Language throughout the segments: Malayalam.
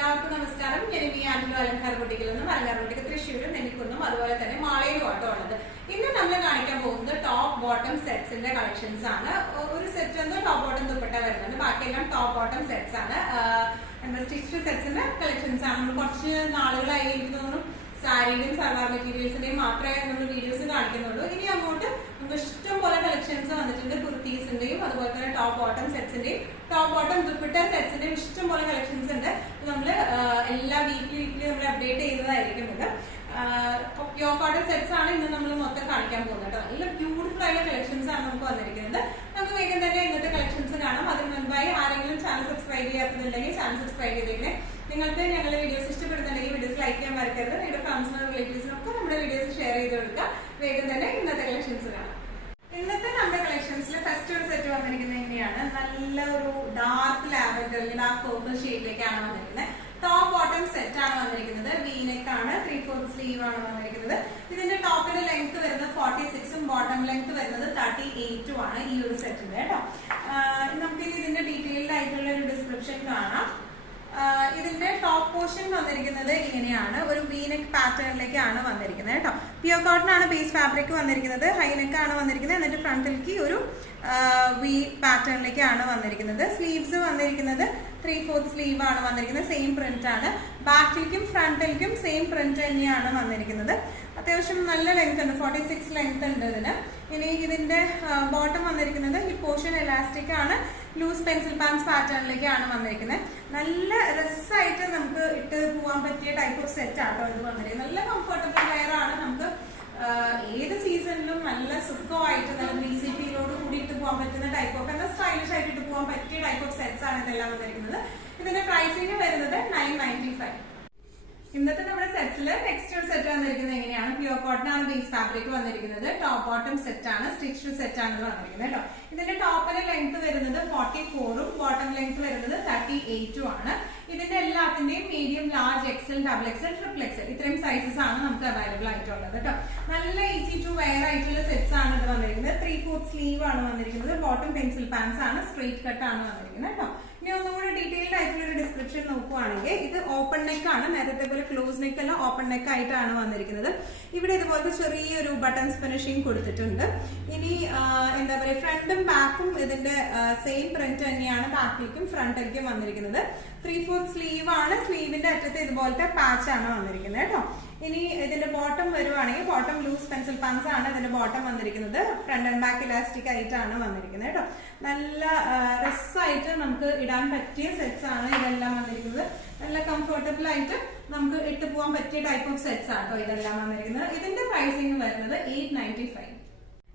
എല്ലാവർക്കും നമസ്കാരം. ഞാൻ ഈ ആൻഡ്രോ അലങ്കാര ബൊട്ടിക്കിൽ നിന്നും അലങ്കാര ബൊട്ടിക്ക് തൃശ്ശൂരും നെല്ലിക്കുന്നും അതുപോലെ തന്നെ മാളയിലും ആട്ടോ ഉള്ളത്. ഇന്ന് നമ്മൾ കാണിക്കാൻ പോകുന്നത് ടോപ്പ് ബോട്ടം സെറ്റ്സിന്റെ കളക്ഷൻസ് ആണ്. ഒരു സെറ്റ് ഒന്ന് ടോപ്പ് ബോട്ടം ദുപ്പട്ട വരുന്നുണ്ട്, ബാക്കിയെല്ലാം ടോപ്പ് ബോട്ടം സെറ്റ്സ് ആണ്. എന്താ സ്റ്റിച്ച് സെറ്റ്സിന്റെ കളക്ഷൻസ് ആണ്. നമ്മൾ കുറച്ച് നാളുകളായി എനിക്ക് തോന്നുന്നു സാരിയുടെയും സൽവാർ മെറ്റീരിയൽസിന്റെയും മാത്രമേ നമ്മൾ വീഡിയോസ് കാണിക്കുന്നുള്ളൂ. ഇനി അങ്ങോട്ട് നമുക്ക് ഇഷ്ടം പോലെ കളക്ഷൻസ് വന്നിട്ടുണ്ട്. കുർത്തീസിന്റെയും അതുപോലെ തന്നെ ടോപ്പ് ബോട്ടം സെറ്റ്സിന്റെയും ടോപ്പ് ബോട്ടം ദുപ്പട്ട സെറ്റ്സിന്റെയും ഇഷ്ടം പോലെ കളക്ഷൻസ് ഉണ്ട്. നമ്മള് എല്ലാ വീക്ക്ലി നമ്മൾ അപ്ഡേറ്റ് ചെയ്യുന്നതായിരിക്കും. ഇത് പ്യോർ കോട്ടൺ സെറ്റ്സ് ആണ് ഇന്ന് നമ്മൾ മൊത്തം കാണിക്കാൻ പോകുന്നത്. നല്ല ബ്യൂട്ടിഫുൾ ആയിട്ടുള്ള കളക്ഷൻസ് ആണ് നമുക്ക് വന്നിരിക്കുന്നത്. നമുക്ക് വേഗം തന്നെ ഇന്നത്തെ കളക്ഷൻസ് കാണാം. അതിന് മുൻപായി ആരെങ്കിലും ചാനൽ സബ്സ്ക്രൈബ് ചെയ്യാത്തതുണ്ടെങ്കിൽ ചാനൽ സബ്സ്ക്രൈബ് ചെയ്തേക്കണേ. നിങ്ങൾക്ക് ഞങ്ങളുടെ വീഡിയോസ് ഇഷ്ടപ്പെടുന്നുണ്ടെങ്കിൽ വീഡിയോസ് ലൈക്ക് ചെയ്യാൻ മറക്കരുത്. നിങ്ങളുടെ ഫ്രണ്ട്സിനും റിലേറ്റീവ്സിനും ഒക്കെ നമ്മുടെ വീഡിയോസ് ഷെയർ ചെയ്ത് കൊടുക്കുക. വേഗം തന്നെ ഇന്നത്തെ കളക്ഷൻസ് കാണാം. ഇന്നത്തെ നമ്മുടെ കളക്ഷൻസിൽ ഫസ്റ്റ് ഒരു സെറ്റ് വന്നിരിക്കുന്നത് എങ്ങനെയാണ്, നല്ല ഒരു ഡാർക്ക് ലാവൻഡർ ഡാർക്ക് പേർപ്പിൾ ഷെയ്ഡിലേക്കാണ് വന്നിരിക്കുന്നത്. ടോപ്പ് ബോട്ടം സെറ്റ് ആണ് വന്നിരിക്കുന്നത്. വീനെക്ക് ആണ്, 3/4 സ്ലീവ് ആണ് വന്നിരിക്കുന്നത്. ഇതിന്റെ ടോപ്പിന്റെ ലെങ്ത് വരുന്നത് 46ഉം ബോട്ടം ലെങ്ത് വരുന്നത് 38ഉം ആണ് ഈ ഒരു സെറ്റിന്റെ കേട്ടോ. നമുക്ക് ഇതിന്റെ ഡീറ്റെയിൽഡ് ആയിട്ടുള്ള ഒരു ഡിസ്ക്രിപ്ഷൻ കാണാം. ഇതിന്റെ ടോപ്പ് പോർഷൻ വന്നിരിക്കുന്നത് ഇങ്ങനെയാണ്, ഒരു വീനെക്ക് പാറ്റേണിലേക്കാണ് വന്നിരിക്കുന്നത് കേട്ടോ. പ്യോർ കോട്ടൺ ആണ് ബേസ് ഫാബ്രിക് വന്നിരിക്കുന്നത്. ഹൈനെക്ക് ആണ് വന്നിരിക്കുന്നത്. എന്നിട്ട് ഫ്രണ്ടിലേക്ക് ഒരു വി പാറ്റേണിലേക്കാണ് വന്നിരിക്കുന്നത്. സ്ലീവ്സ് വന്നിരിക്കുന്നത് 3/4 സ്ലീവ് ആണ് വന്നിരിക്കുന്നത്. സെയിം പ്രിന്റ് ആണ്. ബാക്കിലേക്കും ഫ്രണ്ടിലേക്കും സെയിം പ്രിന്റ് തന്നെയാണ് വന്നിരിക്കുന്നത്. അത്യാവശ്യം നല്ല ലെങ്ത് ഉണ്ട്, 46 ലെങ്ത് ഉണ്ട് ഇതിന്. ഇനി ഇതിന്റെ ബോട്ടം വന്നിരിക്കുന്നത് ഈ പോർഷൻ എലാസ്റ്റിക് ആണ്, ലൂസ് പെൻസിൽ പാൻസ് പാറ്റേണിലേക്കാണ് വന്നിരിക്കുന്നത്. നല്ല രസമായിട്ട് നമുക്ക് ഇട്ട് പോകാൻ പറ്റിയ ടൈപ്പ് ഓഫ് സെറ്റ് ആട്ടോ ഇത് വന്നിരിക്കുന്നത്. നല്ല കംഫർട്ടബിൾ വെയർ ആണ്. നമുക്ക് ഏത് സീസണിലും നല്ല സുഖമായിട്ട് നല്ല ഈസി ഫീലോട് കൂടി ഇട്ട് പോകാൻ പറ്റുന്ന ടൈപ്പ് ഓഫ്, എന്നാൽ സ്റ്റൈലിഷ് ആയിട്ട് ഇട്ട് പോകാൻ പറ്റിയ ടൈപ്പ് ഓഫ് സെറ്റ്സ് ആണ് ഇതെല്ലാം വന്നിരിക്കുന്നത്. ഇതിന്റെ പ്രൈസിംഗ് വരുന്നത് 995. ഇന്നത്തെ നമ്മുടെ സെറ്റ്സിൽ നെക്സ്റ്റ് ഒരു സെറ്റ് വന്നിരിക്കുന്നത് എങ്ങനെയാണ്, പ്യോർ കോട്ടൺ ആണ് ബേസ് ഫാബ്രിക് വന്നിരിക്കുന്നത്. ടോപ്പ് ബോട്ടം സെറ്റ് ആണ്, സ്റ്റിച്ച് സെറ്റ് ആണ് വന്നിരിക്കുന്നത് കേട്ടോ. ഇതിന്റെ ടോപ്പിന്റെ ലെങ്ത് വരുന്നത് 44ഉം ബോട്ടം ലെങ്ത് വരുന്നത് 38ഉം ആണ്. ഇതിന്റെ എല്ലാത്തിന്റെയും medium, large, XL, double XL, triple XL ഇത്രയും സൈസസ് ആണ് നമുക്ക് അവൈലബിൾ ആയിട്ടുള്ളത് കേട്ടോ. നല്ല ഈസി ടു വെയർ ആയിട്ടുള്ള സെറ്റ്സ് ആണ് ഇത് വന്നിരിക്കുന്നത്. 3/4 സ്ലീവ് ആണ് വന്നിരിക്കുന്നത്. ബോട്ടം പെൻസിൽ പാൻസ് ആണ്, സ്ട്രെയിറ്റ് കട്ട് ആണ് വന്നിരിക്കുന്നത് കേട്ടോ. ഇനി ഒന്നുകൂടി ഡീറ്റെയിൽഡ് ആയിട്ടുള്ള ഒരു ഡിസ്ക്രിപ്ഷൻ നോക്കുവാണെങ്കിൽ ഇത് ഓപ്പൺ നെക്ക് ആണ്. നേരത്തെ പോലെ ക്ലോസ് നെക്ക് അല്ല, ഓപ്പൺ നെക്ക് ആയിട്ടാണ് വന്നിരിക്കുന്നത്. ഇവിടെ ഇതുപോലത്തെ ചെറിയൊരു ബട്ടൺസ് ഫിനിഷിംഗ് കൊടുത്തിട്ടുണ്ട്. ഇനി എന്താ പറയുക, ഫ്രണ്ടും ബാക്കും ഇതിന്റെ സെയിം പ്രിന്റ് തന്നെയാണ് ബാക്കിലേക്കും ഫ്രണ്ടിലേക്കും വന്നിരിക്കുന്നത്. 3/4 സ്ലീവ് ആണ്. സ്ലീവിന്റെ അറ്റത്ത് ഇതുപോലത്തെ പാച്ച് ആണ് വന്നിരിക്കുന്നത് കേട്ടോ. ഇനി ഇതിന്റെ ബോട്ടം വരുവാണെങ്കിൽ ബോട്ടം ലൂസ് പെൻസിൽ പാൻസ് ആണ് ഇതിന്റെ ബോട്ടം വന്നിരിക്കുന്നത്. ഫ്രണ്ട് ആൻഡ് ബാക്ക് ഇലാസ്റ്റിക് ആയിട്ടാണ് വന്നിരിക്കുന്നത് കേട്ടോ. നല്ല രസമായിട്ട് നമുക്ക് ഇടാൻ പറ്റിയ സെറ്റ്സ് ആണ് ഇതെല്ലാം വന്നിരിക്കുന്നത്. നല്ല കംഫർട്ടബിൾ ആയിട്ട് നമുക്ക് ഇട്ട് പോകാൻ പറ്റിയ ടൈപ്പ് ഓഫ് സെറ്റ്സ് ആട്ടോ ഇതെല്ലാം വന്നിരിക്കുന്നത്. ഇതിന്റെ പ്രൈസിംഗ് വരുന്നത് 895.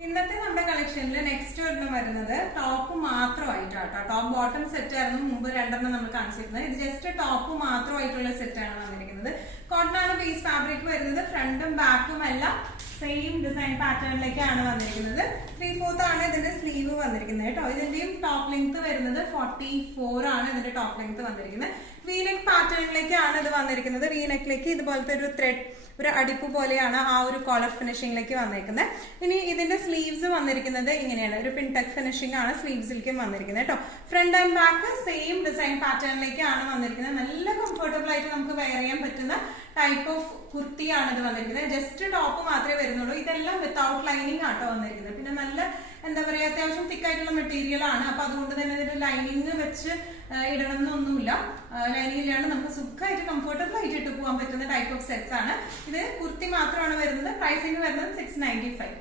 ഇന്നത്തെ നമ്മുടെ കളക്ഷനിൽ നെക്സ്റ്റ് ഒരെണ്ണം വരുന്നത് ടോപ്പ് മാത്രമായിട്ടാട്ടോ. ടോപ്പ് ബോട്ടം സെറ്റ് ആയിരുന്നു മുമ്പ് രണ്ടെണ്ണം നമ്മൾ കാണിച്ചിരുന്നത്. ഇത് ജസ്റ്റ് ടോപ്പ് മാത്രമായിട്ടുള്ള സെറ്റ് ആണ് വന്നിരിക്കുന്നത്. കോട്ടൺ ആണ് ബേസ് ഫാബ്രിക് വരുന്നത്. ഫ്രണ്ടും ബാക്കും എല്ലാം സെയിം ഡിസൈൻ പാറ്റേണിലേക്കാണ് വന്നിരിക്കുന്നത്. 3/4 ആണ് ഇതിന്റെ സ്ലീവ് വന്നിരിക്കുന്നത് കേട്ടോ. ഇതിന്റെയും ടോപ്പ് ലെങ്ത് വരുന്നത് 44 ആണ് ഇതിന്റെ ടോപ്പ് ലെങ്ത് വന്നിരിക്കുന്നത്. വീനെക്ക് പാറ്റേണിലേക്കാണ് ഇത് വന്നിരിക്കുന്നത്. വീനെക്കിലേക്ക് ഇതുപോലത്തെ ഒരു ത്രെഡ്, ഒരു അടിപ്പ് പോലെയാണ് ആ ഒരു കോളർ ഫിനിഷിംഗിലേക്ക് വന്നിരിക്കുന്നത്. ഇനി ഇതിന്റെ സ്ലീവ്സ് വന്നിരിക്കുന്നത് ഇങ്ങനെയാണ്, ഒരു പിൻടെക് ഫിനിഷിംഗ് ആണ് സ്ലീവ്സിലേക്കും വന്നിരിക്കുന്നത് കേട്ടോ. Front and back same design പാറ്റേണിലേക്കാണ് വന്നിരിക്കുന്നത്. നല്ല കംഫർട്ടബിൾ ആയിട്ട് നമുക്ക് വെയർ ചെയ്യാൻ പറ്റുന്ന ടൈപ്പ് ഓഫ് കുർത്തിയാണ് ഇത് വന്നിരിക്കുന്നത്. ജസ്റ്റ് ടോപ്പ് മാത്രമേ വരുന്നുള്ളൂ. ഇതെല്ലാം വിത്തൗട്ട് ലൈനിങ് ആട്ടോ വന്നിരിക്കുന്നത്. പിന്നെ നല്ല എന്താ പറയുക, അത്യാവശ്യം തിക്കായിട്ടുള്ള മെറ്റീരിയൽ ആണ്. അപ്പൊ അതുകൊണ്ട് തന്നെ ഇതിന്റെ ലൈനിങ് വെച്ച് ഇടണം എന്നൊന്നുമില്ല. ലൈനിങ് ഇല്ലാണ്ട് നമുക്ക് സുഖമായിട്ട് കംഫർട്ടബിൾ ആയിട്ട് ഇട്ട് പോകാൻ പറ്റുന്ന ടൈപ്പ് ഓഫ് സെറ്റ്സ് ആണ്. ഇത് കുർത്തി മാത്രമാണ് വരുന്നത്. പ്രൈസിംഗ് വരുന്നത് 695.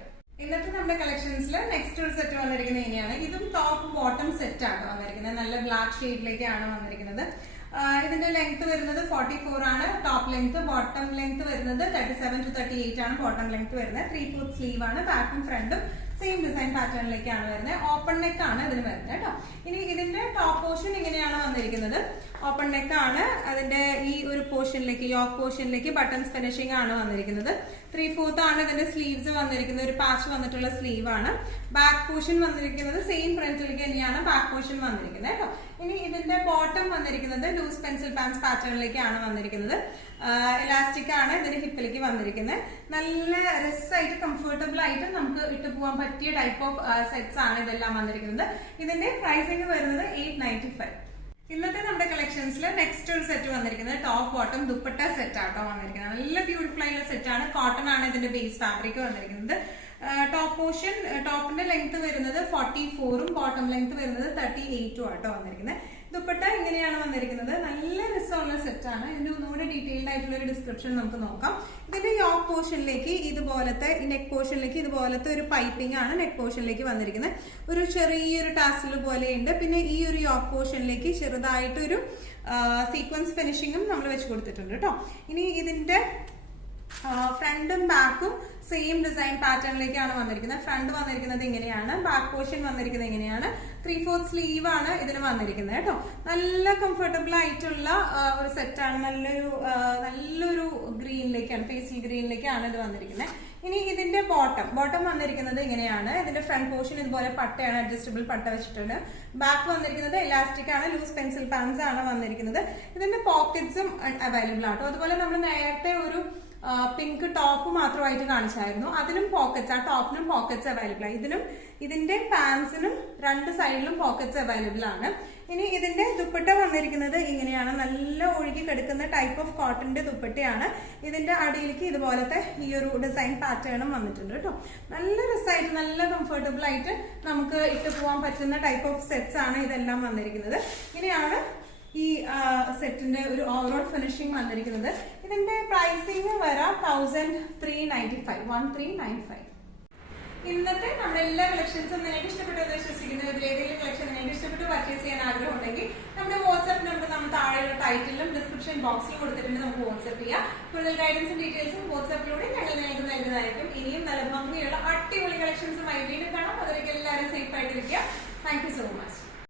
ഇന്നത്തെ നമ്മുടെ കളക്ഷൻസിൽ നെക്സ്റ്റ് ഒരു സെറ്റ് വന്നിരിക്കുന്നത് ഇങ്ങനെയാണ്. ഇതും ടോപ്പ് ബോട്ടം സെറ്റ് ആണ് വന്നിരിക്കുന്നത്. നല്ല ബ്ലാക്ക് ഷെയ്ഡിലേക്കാണ് വന്നിരിക്കുന്നത്. ഇതിന്റെ ലെങ്ത് വരുന്നത് 44 ആണ് ടോപ്പ് ലെങ്ത്. ബോട്ടം ലെങ്ത് വരുന്നത് 37 to 38 ആണ് ബോട്ടം ലെങ്ത് വരുന്നത്. 3/4 സ്ലീവ് ആണ്. ബാക്കും ഫ്രണ്ടും സെയിം ഡിസൈൻ പാറ്റേണിലേക്കാണ് വരുന്നത്. ഓപ്പൺ നെക്ക് ആണ് ഇതിന് വരുന്നത് കേട്ടോ. ഇനി ഇതിന്റെ ടോപ്പ് പോർഷൻ ഇങ്ങനെയാണ് വന്നിരിക്കുന്നത്. ഓപ്പൺ നെക്ക് ആണ്. അതിന്റെ ഈ ഒരു പോർഷനിലേക്ക്, യോക്ക് പോർഷനിലേക്ക് ബട്ടൺസ് ഫിനിഷിംഗ് ആണ് വന്നിരിക്കുന്നത്. 3/4 ആണ് ഇതിന്റെ സ്ലീവ്സ് വന്നിരിക്കുന്നത്. ഒരു പാച്ച് വന്നിട്ടുള്ള സ്ലീവ് ആണ്. ബാക്ക് പോർഷൻ വന്നിരിക്കുന്നത് സെയിം പ്രിന്റിലേക്ക് തന്നെയാണ് ബാക്ക് പോർഷൻ വന്നിരിക്കുന്നത് കേട്ടോ. ഇനി ഇതിന്റെ ബോട്ടം വന്നിരിക്കുന്നത് ലൂസ് പെൻസിൽ പാൻസ് പാറ്റേണിലേക്കാണ് വന്നിരിക്കുന്നത്. എലാസ്റ്റിക് ആണ് ഇതിന്റെ ഹിപ്പിലേക്ക് വന്നിരിക്കുന്നത്. നല്ല രസമായിട്ട് കംഫർട്ടബിൾ ആയിട്ട് നമുക്ക് ഇട്ട് പോകാൻ പറ്റിയ ടൈപ്പ് ഓഫ് സെറ്റ്സ് ആണ് ഇതെല്ലാം വന്നിരിക്കുന്നത്. ഇതിന്റെ പ്രൈസിംഗ് വരുന്നത് 895. ഇന്നത്തെ നമ്മുടെ കളക്ഷൻസിൽ നെക്സ്റ്റ് ഒരു സെറ്റ് വന്നിരിക്കുന്നത് ടോപ്പ് ബോട്ടം ദുപ്പട്ട സെറ്റ് ആട്ടോ വന്നിരിക്കുന്നത്. നല്ല ബ്യൂട്ടിഫുൾ ആയിട്ടുള്ള സെറ്റ് ആണ്. കോട്ടൺ ആണ് ഇതിന്റെ ബേസ് ഫാബ്രിക് വന്നിരിക്കുന്നത്. ടോപ്പ് പോർഷൻ ടോപ്പിന്റെ ലെങ്ത് വരുന്നത് 44ഉം ബോട്ടം ലെങ്ത് വരുന്നത് 38ഉം ആട്ടോ വന്നിരിക്കുന്നത്. ദുപ്പട്ട ഇങ്ങനെയാണ് വന്നിരിക്കുന്നത്. നല്ല രസമുള്ള സെറ്റ് ആണ്. ഇതിന്റെ ഒന്നുകൂടെ ഡീറ്റെയിൽഡ് ആയിട്ടുള്ള ഒരു ഡിസ്ക്രിപ്ഷൻ നമുക്ക് നോക്കാം. ഇതിന്റെ യോക്ക് പോർഷനിലേക്ക് ഇതുപോലത്തെ നെക്ക് പോർഷനിലേക്ക് ഇതുപോലത്തെ ഒരു പൈപ്പിംഗ് ആണ് നെക്ക് പോർഷനിലേക്ക് വന്നിരിക്കുന്നത്. ഒരു ചെറിയൊരു ടാസിൽ പോലെയുണ്ട്. പിന്നെ ഈ ഒരു യോക്ക് പോർഷനിലേക്ക് ചെറുതായിട്ടൊരു സീക്വൻസ് ഫിനിഷിങ്ങും നമ്മൾ വെച്ച് കൊടുത്തിട്ടുണ്ട് കേട്ടോ. ഇനി ഇതിന്റെ ഫ്രണ്ടും ബാക്കും സെയിം ഡിസൈൻ പാറ്റേണിലേക്കാണ് വന്നിരിക്കുന്നത്. ഫ്രണ്ട് വന്നിരിക്കുന്നത് ഇങ്ങനെയാണ്, ബാക്ക് പോർഷൻ വന്നിരിക്കുന്നത് ഇങ്ങനെയാണ്. 3/4 സ്ലീവ് ആണ് ഇതിന് വന്നിരിക്കുന്നത് കേട്ടോ. നല്ല കംഫർട്ടബിൾ ആയിട്ടുള്ള ഒരു സെറ്റാണ്. നല്ലൊരു ഗ്രീനിലേക്കാണ്, പേസ്റ്റൽ ഗ്രീനിലേക്കാണ് ഇത് വന്നിരിക്കുന്നത്. ഇനി ഇതിന്റെ ബോട്ടം വന്നിരിക്കുന്നത് ഇങ്ങനെയാണ്. ഇതിന്റെ ഫ്രണ്ട് പോർഷൻ ഇതുപോലെ പട്ടയാണ്, അഡ്ജസ്റ്റബിൾ പട്ട വെച്ചിട്ടുണ്ട്. ബാക്ക് വന്നിരിക്കുന്നത് ഇലാസ്റ്റിക് ആണ്, ലൂസ് പെൻസിൽ പാൻസ് ആണ് വന്നിരിക്കുന്നത്. ഇതിന്റെ പോക്കറ്റ്സും അവൈലബിൾ ആട്ടോ. അതുപോലെ നമ്മൾ നേരത്തെ ഒരു പിങ്ക് ടോപ്പ് മാത്രമായിട്ട് കാണിച്ചായിരുന്നു. അതിനും പോക്കറ്റ്സ്, ആ ടോപ്പിനും പോക്കറ്റ്സ് അവൈലബിൾ ആണ്. ഇതിന്റെ പാൻസിനും രണ്ട് സൈഡിലും പോക്കറ്റ്സ് അവൈലബിൾ ആണ്. ഇനി ഇതിന്റെ ദുപ്പട്ട വന്നിരിക്കുന്നത് ഇങ്ങനെയാണ്. നല്ല ഒഴുകി കിടക്കുന്ന ടൈപ്പ് ഓഫ് കോട്ടന്റെ ദുപ്പട്ടയാണ്. ഇതിന്റെ അടിയിലേക്ക് ഇതുപോലത്തെ ഈ ഒരു ഡിസൈൻ പാറ്റേണും വന്നിട്ടുണ്ട് കേട്ടോ. നല്ല രസമായിട്ട് നല്ല കംഫർട്ടബിൾ ആയിട്ട് നമുക്ക് ഇട്ട് പോകാൻ പറ്റുന്ന ടൈപ്പ് ഓഫ് സെറ്റ്സ് ആണ് ഇതെല്ലാം വന്നിരിക്കുന്നത്. ഇങ്ങനെയാണ് ഈ സെറ്റിന്റെ ഒരു ഓവറോൾ ഫിനിഷിംഗ് വന്നിരിക്കുന്നത്. ഇതിന്റെ പ്രൈസിംഗ് വരാം 1395. ഇന്നത്തെ നമ്മുടെ എല്ലാ കളക്ഷൻസും നിങ്ങൾക്ക് ഇഷ്ടപ്പെട്ടു എന്ന് വിശ്വസിക്കുന്നു. ഇതിലേതെങ്കിലും കളക്ഷൻ നിങ്ങൾക്ക് ഇഷ്ടപ്പെട്ട് പർച്ചേസ് ചെയ്യാൻ ആഗ്രഹം ഉണ്ടെങ്കിൽ നമ്മുടെ വാട്സ്ആപ്പ് നമ്പർ നമ്മൾ താഴെയുള്ള ടൈറ്റിലും ഡിസ്ക്രിപ്ഷൻ ബോക്സിലും കൊടുത്തിട്ടുണ്ട്. നമുക്ക് വാട്സ്ആപ്പ് ചെയ്യാം. കൂടുതൽ ഗൈഡൻസും ഡീറ്റെയിൽസും വാട്സ്ആപ്പിലൂടെ ഞങ്ങൾ നിങ്ങൾക്ക് നൽകുന്നതായിരിക്കും. ഇനിയും നല്ല ഭംഗിയുള്ള അടിപൊളി കളക്ഷൻസുമായി വീണ്ടും കാണാം. അതിലേക്ക് എല്ലാവരും സേഫ് ആയിട്ടിരിക്കുക. Thank you so much.